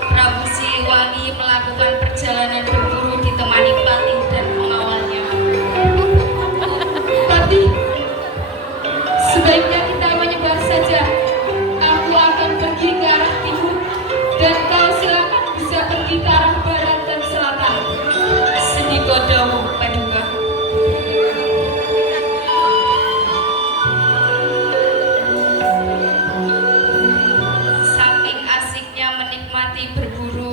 Prabu Siliwangi melakukan perjalanan berburu ditemani Patih dan pengawalnya. Patih, sebaiknya kita menyebar saja. Aku akan pergi ke arah timur dan kau silakan bisa pergi ke arah barat dan selatan. Sendika dawuh Paduka. Saking asiknya menikmati berburu,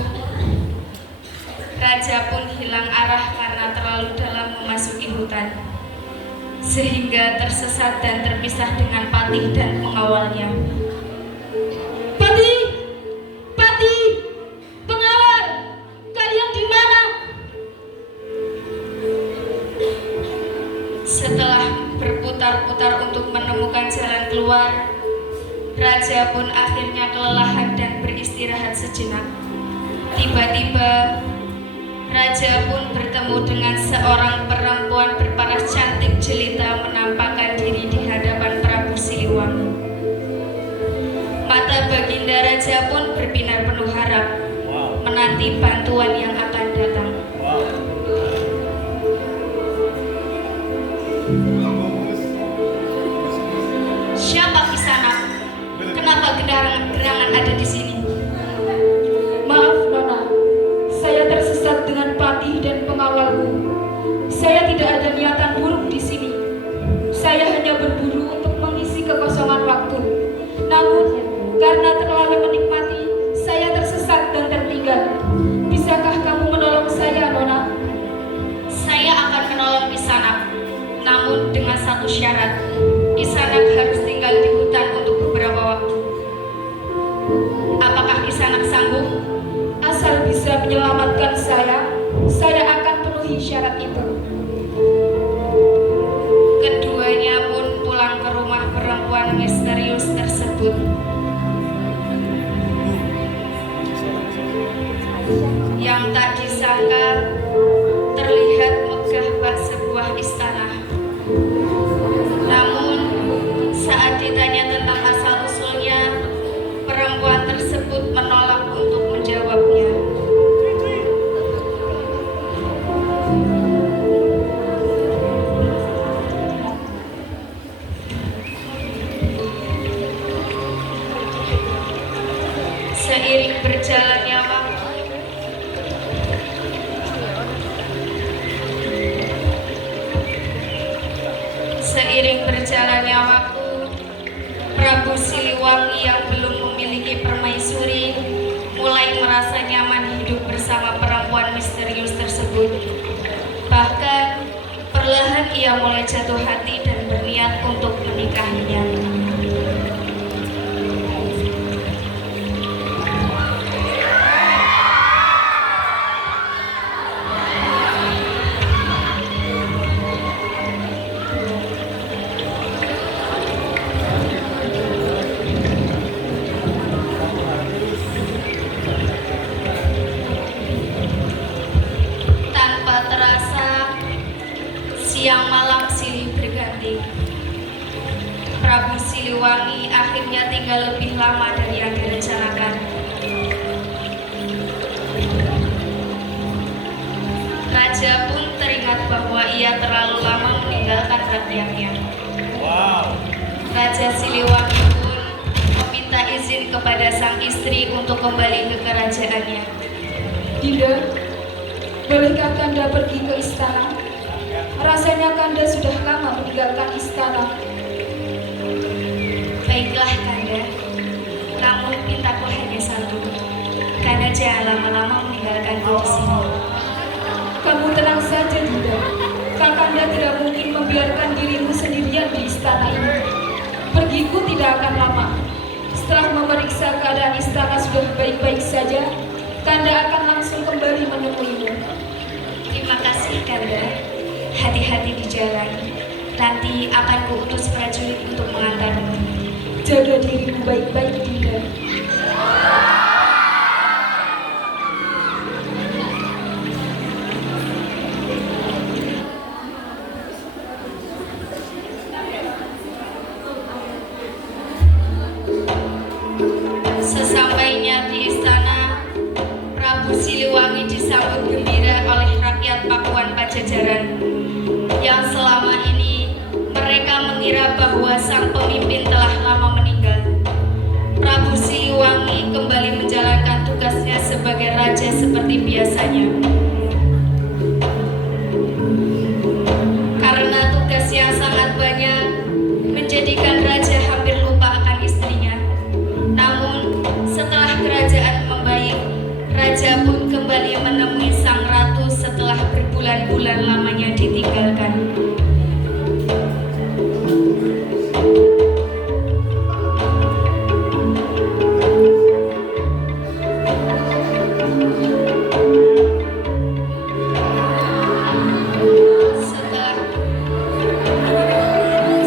raja pun hilang arah karena terlalu dalam memasuki hutan, sehingga tersesat dan terpisah dengan Patih dan pengawalnya. Patih, Patih, pengawal, kalian di mana? Setelah berputar-putar untuk menemukan jalan keluar, raja pun akhirnya kelelahan dan beristirahat sejenak. Tiba-tiba, raja pun bertemu dengan seorang perempuan berparas cantik jelita menampakkan diri di hadapan Prabu Siliwangi. Mata baginda raja pun berbinar penuh harap, menanti bantuan yang akan datang. Siapa kisanak? Kenapa gerangan ada di sini? Maaf Nona, saya tersesat dengan Patih dan pengawalku. Saya tidak ada niatan buruk di sini. Saya hanya berburu untuk mengisi kekosongan waktu. Namun, karena terlalu menikmati, saya tersesat dan tertinggal. Bisakah kamu menolong saya, Nona? Saya akan menolong kisanak, namun dengan satu syarat. Kisanak harus tinggal di hutan untuk beberapa waktu. Apakah kisanak sanggup? Asal bisa menyelamatkan saya akan penuhi syarat itu. Keduanya pun pulang ke rumah perempuan misterius tersebut. Yang tak disangka terlihat megah bak sebuah istana. Namun saat ditanya tentang asal-usulnya, perempuan tersebut menolak untuk menjawabnya. Seiring berjalannya waktu, Prabu Siliwangi yang belum memiliki permaisuri mulai merasa nyaman hidup bersama perempuan misterius tersebut. Bahkan perlahan ia mulai jatuh hati dan berniat untuk menikahinya. Tanpa terasa, siang malam silih berganti. Prabu Siliwangi akhirnya tinggal lebih lama dari yang direncanakan. Raja pun teringat bahwa ia terlalu lama meninggalkan rakyatnya. Raja Siliwangi pun meminta izin kepada sang istri untuk kembali ke kerajaannya. Dinda, bolehkah Kanda pergi ke istana? Rasanya Kanda sudah lama meninggalkan istana. Baiklah Kanda, namun pintaku hanya satu. Kanda jangan lama-lama meninggalkanku di sini. Kamu tenang saja, Dinda. Kakanda tidak mungkin membiarkan dirimu sendirian di istana ini. Pergiku tidak akan lama. Setelah memeriksa keadaan istana sudah baik-baik saja, Kanda akan langsung kembali menemuimu. Terima kasih Kanda. Hati-hati di jalan. Nanti akan kuutus prajurit untuk mengantarmu. Jaga dirimu baik-baik, Dinda. Sesampainya di istana, Pajajaran yang selama ini mereka mengira bahwa sang pemimpin telah lama meninggal. Prabu Siliwangi kembali menjalankan tugasnya sebagai raja seperti biasanya. Karena tugas yang sangat banyak menjadikan raja hampir lupa akan istrinya. Namun setelah kerajaan membaik, raja pun kembali menemui sang ratu setelah berbulan-bulan lamanya ditinggalkan.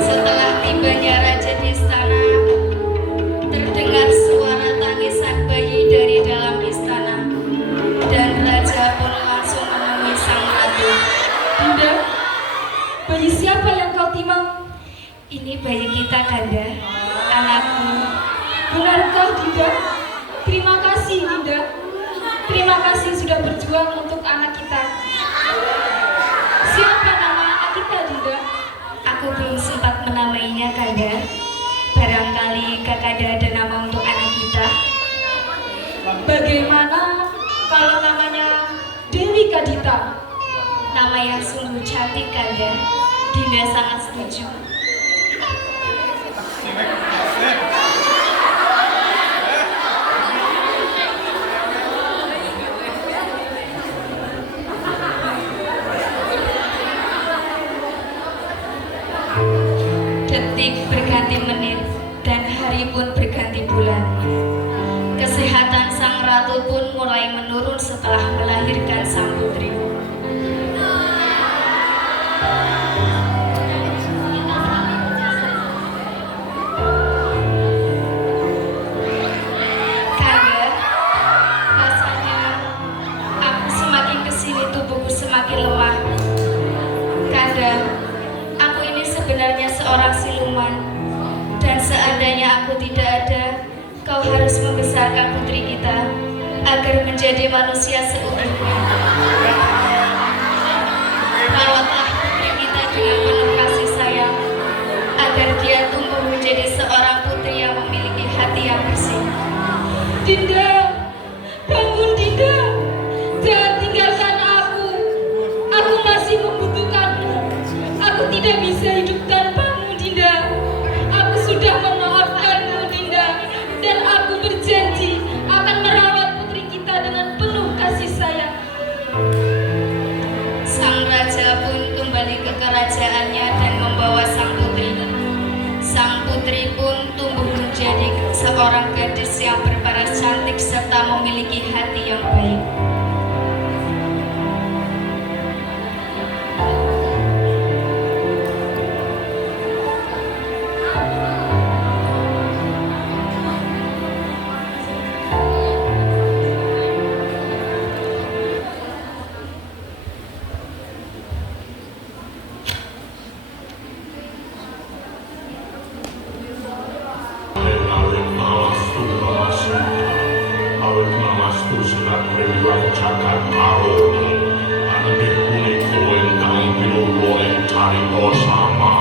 Setelah tibanya raja di istana, terdengar suara tangisan bayi dari dalam istana, dan raja pun langsung menemui sang ratu. Dinda, bayi siapa yang kau timang? Ini bayi kita, Kanda, anakku. Benarkah, Dinda? Terima kasih, Dinda. Terima kasih sudah berjuang untuk anak kita. Siapa nama anak kita, Dinda? Aku belum sempat menamainya, Kanda. Barangkali Kakanda ada nama untuk anak kita. Bagaimana kalau namanya Dewi Kadita? Nama yang sungguh cantik, Kanda. Dinda sangat setuju. Detik berganti menit dan hari pun berganti bulan. Kesehatan sang ratu pun mulai menurun setelah melahirkan sang putri. Kanda, rasanya aku semakin kesini tubuhku semakin lemah. Kanda, aku ini sebenarnya seorang siluman, dan seandainya aku tidak ada, kau harus membesarkan putri kita agar menjadi manusia seutuhnya. Rawatlah putri kita dengan penuh kasih sayang, agar dia tumbuh menjadi seorang putri yang memiliki hati yang bersih. Dinda, bangun, Dinda. Jangan tinggalkan aku. Aku masih membutuhkanmu. Aku tidak bisa hidup tanpamu, Dinda. Aku sudah memaafkanmu, Dinda. Dan aku berjanji akan merawat putri kita dengan penuh kasih sayang. Sang raja pun kembali ke kerajaannya dan membawa sang putri. Sang putri pun tumbuh menjadi seorang gadis yang berparas cantik serta memiliki hati yang baik. Awet namastu sunat rewan cakat karoni ande puniko engkang pinulo entari osama.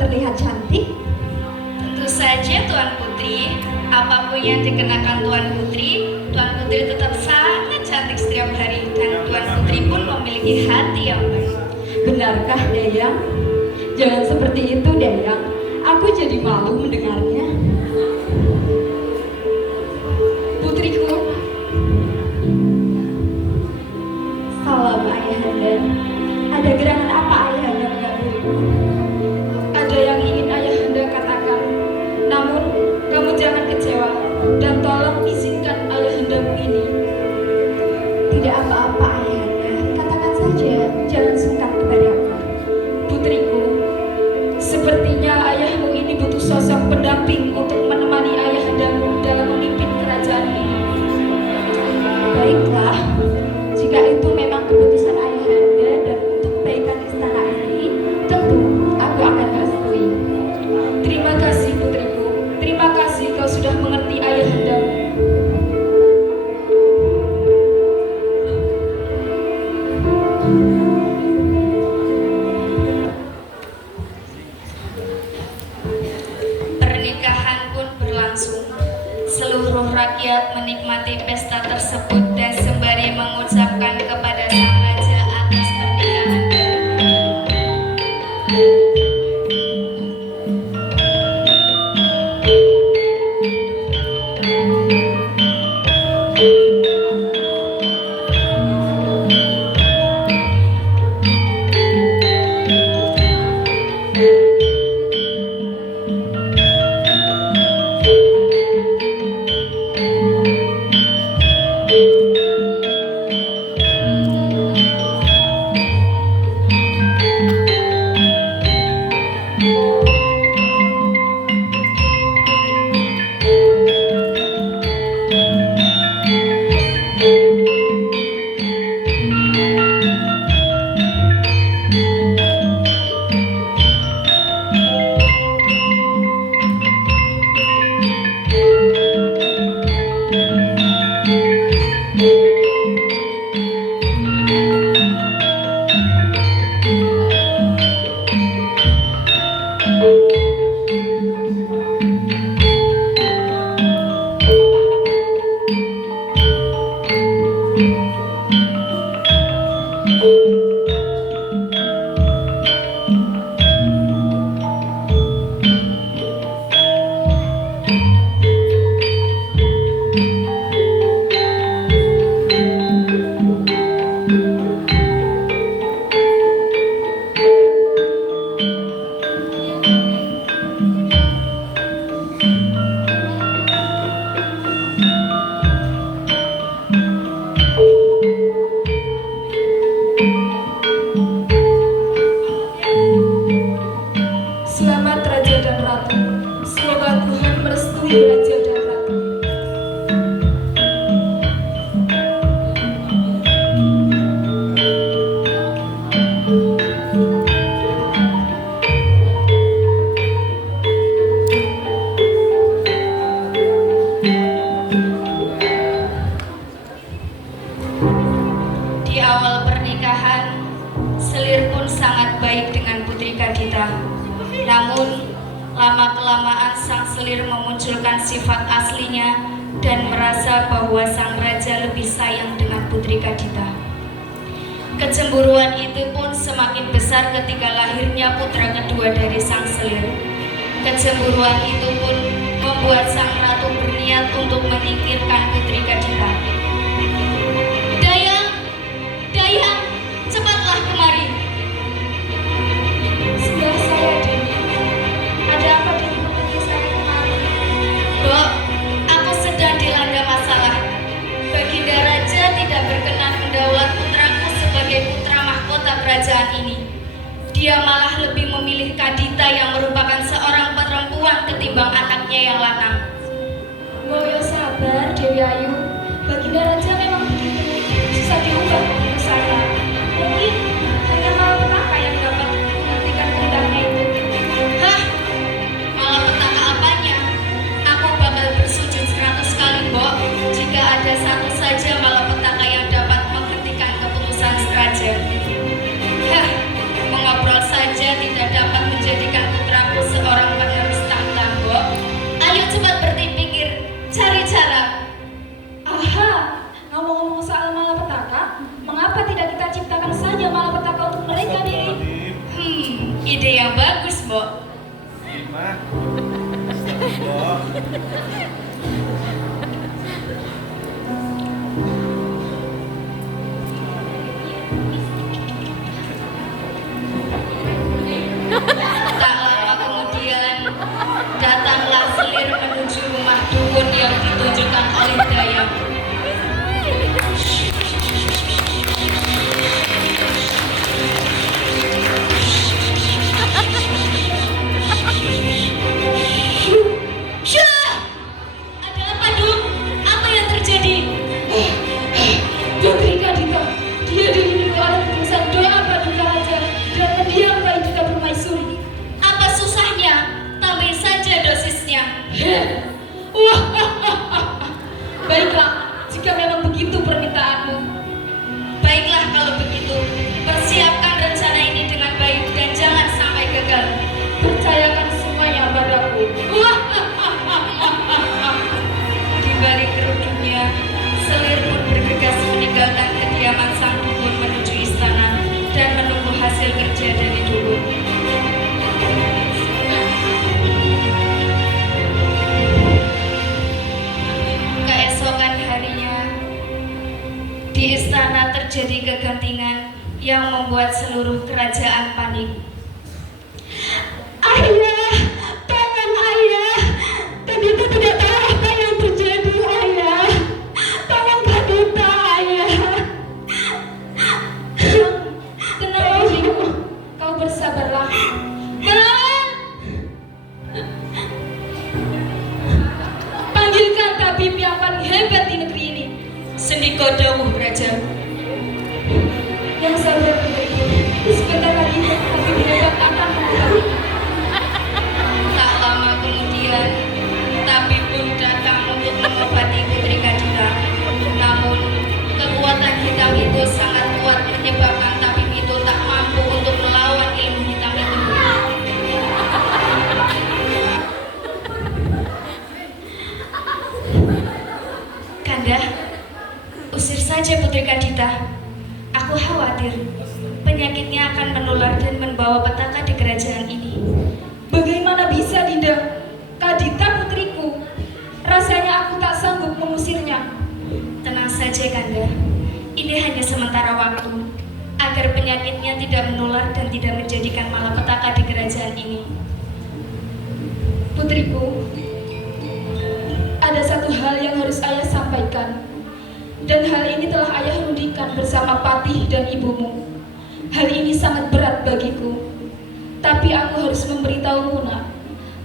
terlihat cantik? Tentu saja Tuan Putri. Apapun yang dikenakan Tuan Putri tetap sangat cantik setiap hari. Dan Tuan Putri pun memiliki hati yang baik. Benarkah, Dayang? Jangan seperti itu, Dayang. Aku jadi malu mendengarnya. Putriku, Salam, Ayahanda. Ada gerangan apa Ayahanda mengaburiku? ada yang ingin Ayahanda katakan. Namun, kamu jangan kecewa dan tolong izinkan Ayahandamu ini. Tidak apa-apa, Ayahanda. Katakan saja, jangan sungkan kepadaku. Putriku, sepertinya ayahmu ini butuh sosok pendamping untuk menemani Ayahandamu dalam memimpin kerajaan ini. Baiklah, jika itu memang keputusan Ayahanda dan untuk kebaikan istana ini, tentu aku akan merestui. Terima kasih putriku. Terima kasih kau sudah mengerti Ayahandamu. Pernikahan pun berlangsung. Seluruh rakyat menikmati pesta tersebut dan sembari mengucapkan kepada sang raja atas pernikahan. Selamat Raja dan Ratu. Semoga Tuhan merestui Raja dan Ratu. Di awal pernikahan, Selir pun sangat baik dengan Putri Kadita. Namun, lama-kelamaan sang Selir memunculkan sifat aslinya dan merasa bahwa sang raja lebih sayang dengan Putri Kadita. Kecemburuan itu pun semakin besar ketika lahirnya putra kedua dari sang Selir. Kecemburuan itu pun membuat sang ratu berniat untuk menyingkirkan Putri Kadita. Dayang, Dayang, cepatlah kemari. Sebelah saya, Dewi. Ada apa Dewi memanggil saya kemari? Dok, aku sedang dilanda masalah. Baginda Raja tidak berkenan mendaulat putraku sebagai putra mahkota kerajaan ini. Dia malah lebih memilih Kadita yang merupakan seorang perempuan ketimbang anaknya yang lanang. Moyo sabar, Dewi Ayu. Baginda Raja memang begitu. Susah diubah menurut saya. Mungkin hanya malapetaka yang dapat menghentikan kehendaknya itu. Hah? Malapetaka apanya? Aku bakal bersujud 100 kali, Mbok, jika ada satu saja malapetaka yang dapat menghentikan keputusan raja. Hah, mengobrol saja tidak dapat menjadikan putraku Mah. Astagfirullah. Tak lama kemudian, datanglah selir menuju rumah dukun yang ditunjukkan oleh Dayang. Syah! Ada apa, Duk? Apa yang terjadi? Putri Kadita, dia dilindungi oleh putusan doa Paduka Raja dan mendiam bayi duta permaisuri. Apa susahnya? Tambah saja dosisnya. Wah, baiklah, jika memang begitu permintaanmu. Baiklah kalau begitu, persiapkan rencana ini dengan baik dan jangan sampai gagal. Percayakan semuanya padaku. Wah, Di balik kerudungnya, selir pun bergegas meninggalkan kediaman sang dukun menuju istana dan menunggu hasil kerja dari dukun. Keesokan harinya, di istana terjadi kegentingan yang membuat seluruh kerajaan panik. ayah, tolong ayah. Kadita tidak tahu apa yang terjadi, ayah. Tolong Kadita, ayah. Tenang, ibu. Kau bersabarlah. Kan? Panggilkan tabib yang paling hebat di negeri ini. Sendiko dawuh Raja. Yang sabar itu. Sebentar lagi tabib hebat akan kembali. Tak lama kemudian, tabib pun datang untuk mengobati Putri Kadita. Namun, kekuatan hitam itu sangat kuat menyebabkan tabib itu tak mampu untuk melawan ilmu hitam itu. Kanda, usir saja Putri Kadita. Aku khawatir penyakitnya akan menular dan membawa petaka di kerajaan ini. Bagaimana bisa, Dinda? Kadita putriku. Rasanya aku tak sanggup mengusirnya. Tenang saja, Kanda. Ini hanya sementara waktu, agar penyakitnya tidak menular dan tidak menjadikan malapetaka di kerajaan ini. Putriku, ada satu hal yang harus ayah sampaikan. Dan hal ini telah ayah rundikan bersama Patih dan ibumu. Hal ini sangat berat bagiku. Tapi aku harus memberitahumu, nak,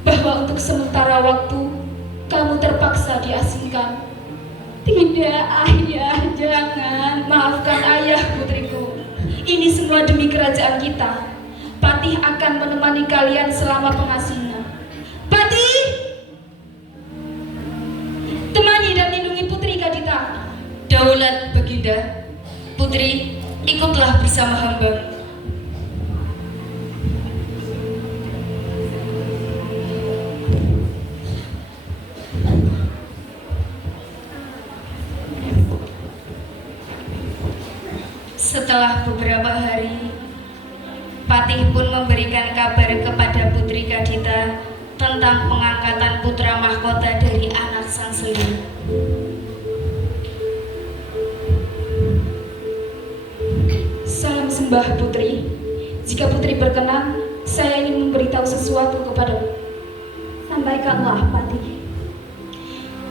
bahwa untuk sementara waktu kamu terpaksa diasingkan. Tidak, ayah, jangan. Maafkan ayah, putriku. Ini semua demi kerajaan kita. Patih akan menemani kalian selama pengasingan. Patih! Temani dan lindungi Putri Kadita. Daulat Baginda, Putri, ikutlah bersama hamba. Setelah beberapa hari, Patih pun memberikan kabar kepada Putri Kadita tentang pengangkatan putra mahkota dari anak sang selir. Salam sembah, Putri. Jika Putri berkenan, saya ingin memberitahu sesuatu kepadamu. Sampaikanlah, Patih.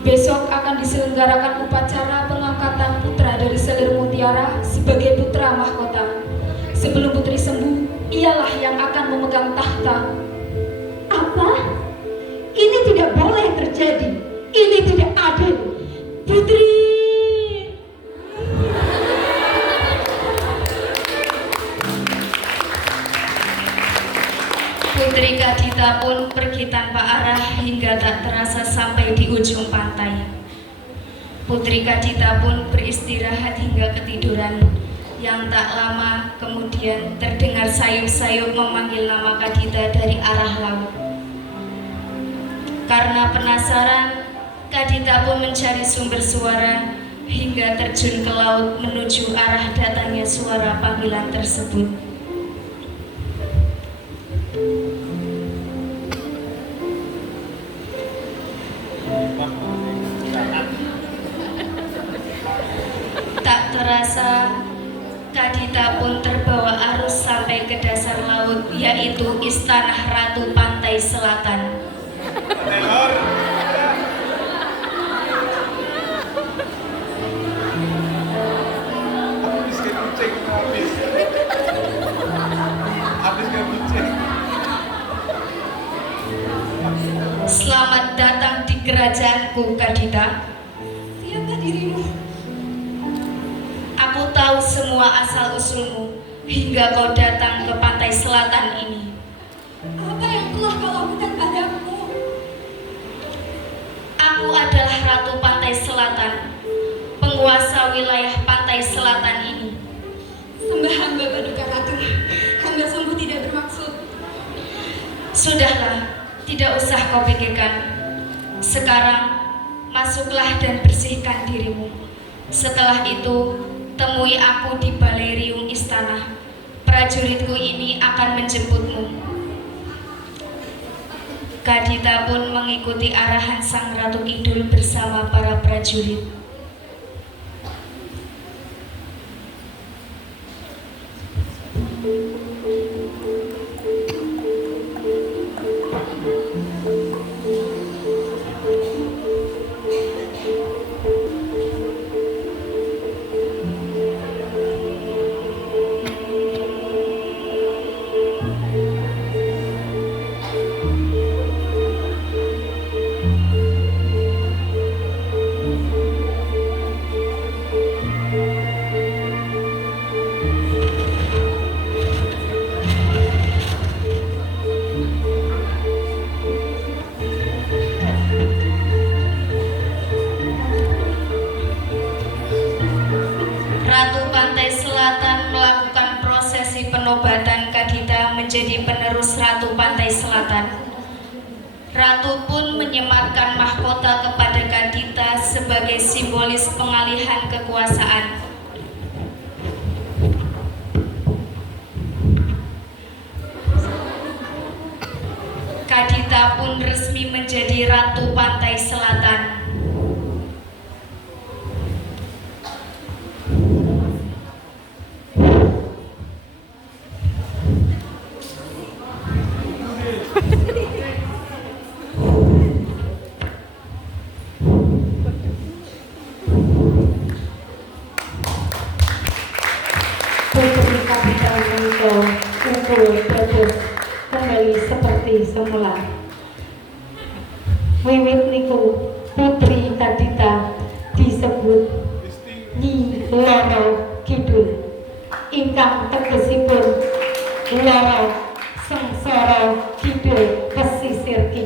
Besok akan diselenggarakan upacara pengangkatan putra dari selir mutiara sebagai putra mahkota. Sebelum Putri sembuh, ialah yang akan memegang tahta. Apa? Ini tidak boleh terjadi. Ini tidak adil. Putri! Putri Kadita pun pergi tanpa arah hingga tak terasa sampai di ujung pantai. Putri Kadita pun beristirahat hingga ketiduran. Yang tak lama kemudian terdengar sayup-sayup memanggil nama Kadita dari arah laut. Karena penasaran, Kadita pun mencari sumber suara hingga terjun ke laut menuju arah datangnya suara panggilan tersebut. terasa, Kadita pun terbawa arus sampai ke dasar laut, yaitu istana Ratu Pantai Selatan. Telur. Habis kayak kucing, habis. Habis kayak kucing. Selamat datang di kerajaanku, Kadita. Siapa dirimu? Aku tahu semua asal-usulmu hingga kau datang ke pantai selatan ini. Apa yang telah kau lakukan padaku? Aku adalah Ratu Pantai Selatan, penguasa wilayah pantai selatan ini. Sembah hamba Paduka Ratu. Hamba sungguh tidak bermaksud. Sudahlah, tidak usah kau pikirkan. Sekarang, masuklah dan bersihkan dirimu. Setelah itu, temui aku di balerium istana. Prajuritku ini akan menjemputmu. Kadita pun mengikuti arahan sang Ratu Kidul bersama para prajurit. Ratu Pantai Selatan melakukan prosesi penobatan Kadita menjadi penerus Ratu Pantai Selatan. Ratu pun menyematkan mahkota kepada Kadita sebagai simbolis pengalihan kekuasaan. Kadita pun resmi menjadi Ratu Pantai Selatan. Putri Kadita menika kumpul dados kembali seperti semula. Wiwit niku Putri Kadita disebut Nyi Loro Kidul, ingkang tegesipun Loro Sengsara Kidul pesisir kidul.